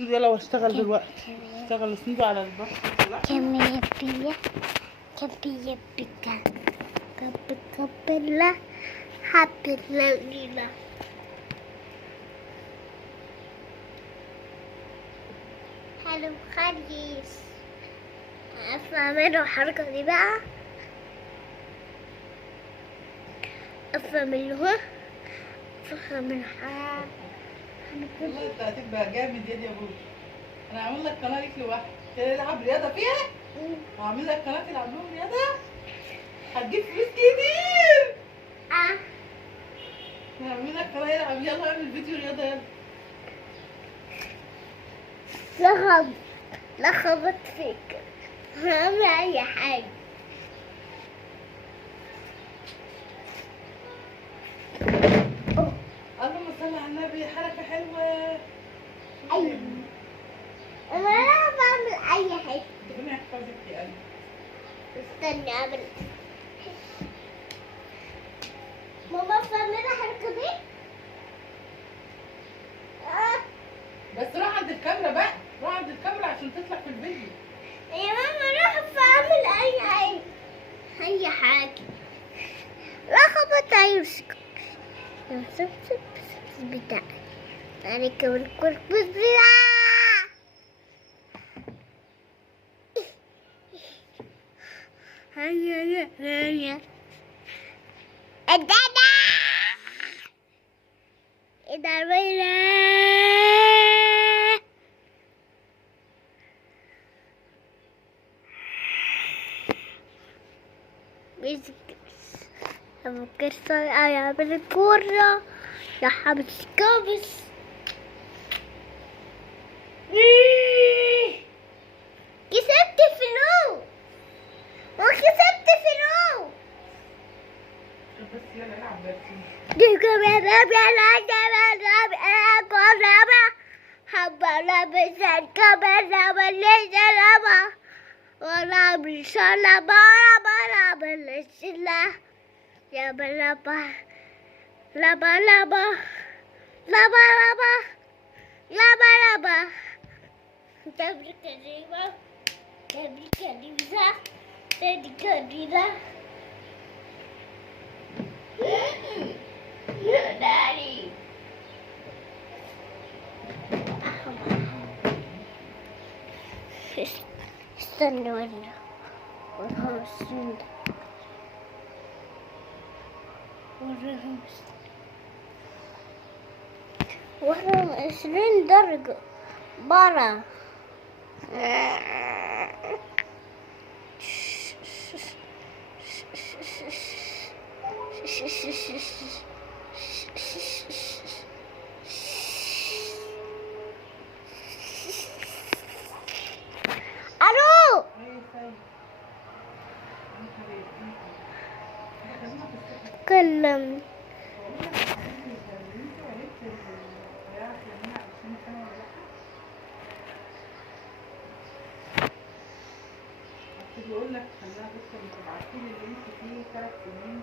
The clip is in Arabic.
يلا واشتغل دلوقتي. اشتغل اسنده على البحر. لا كمية بيا كمية بيكا كبلا حبة لولينا. حلو خالص. أفهملوا الحركة دي بقى. أفهملوها أفهملها. والله انت هتبقى جامد يا ابوي. انا هعمل لك قناه ليك لوحدك تلعب رياضه فيها. هعمل لك قناه تلعب لهم رياضه. هتجيب فلوس كتير. هعمل لك قناه يلعب. يلا اعمل فيديو رياضه يلا. لخبط فيك. هعمل أي حاجة. اللهم صل على النبي. حركه حلوه. أيوة. أنا بعمل أي حاجة. ربنا يحفظك يا قلبي. استني أعمل. ماما فاهمة الحركة دي؟ بس روح عند الكاميرا بقى. روح عند الكاميرا عشان تطلع في الفيديو. يا ماما راح أعمل أي حاجة. أي حاجة. لخبط عيوشك. يمسك بتاعي. أنا كمان كركبس بتاعي. هيا الدادا الدادا مسك أفكر أعمل الكورة يا حبيبتي كابس. كسبت فلوس وكسبت فلوس. بس يلا العب بس. ولا بشلا بلا بلا يا بلا با لبا لبا لبا لبا لبا لبا. تبري كريمة تبري كريمة تبري كريمة. يا داري استنى وراهم السند وراهم 20 درجة برا. الو كلم. بيقول لك خليها بس تبعتي لي اللي انت فيه 3 سنين